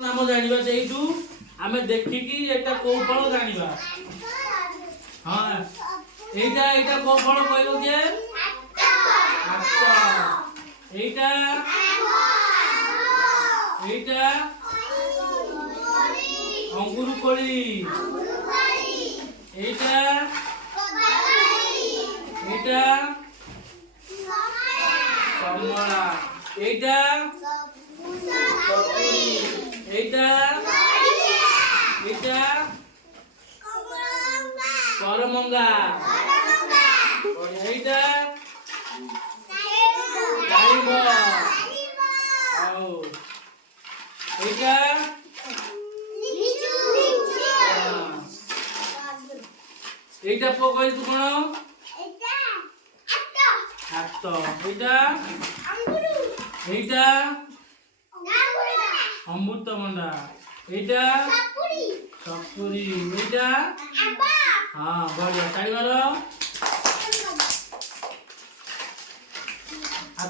नाम जानिबा सेइटू आमे देखिकी एटा को फल जानिबा। हां एटा एटा को फल कहलो के अच्छा एटा एटा अंगूर कोली एटा एटा कमला एटा এইটা এইটা করমঙ্গা এইটা ডালিম আও এইটা এইটা কইল তু কোন এইটা আত্ত এইটা আঙ্গুরু এইটা अमृतभंडा एटा सपुरी एटा हां बढ़िया ताड़ी मारो आ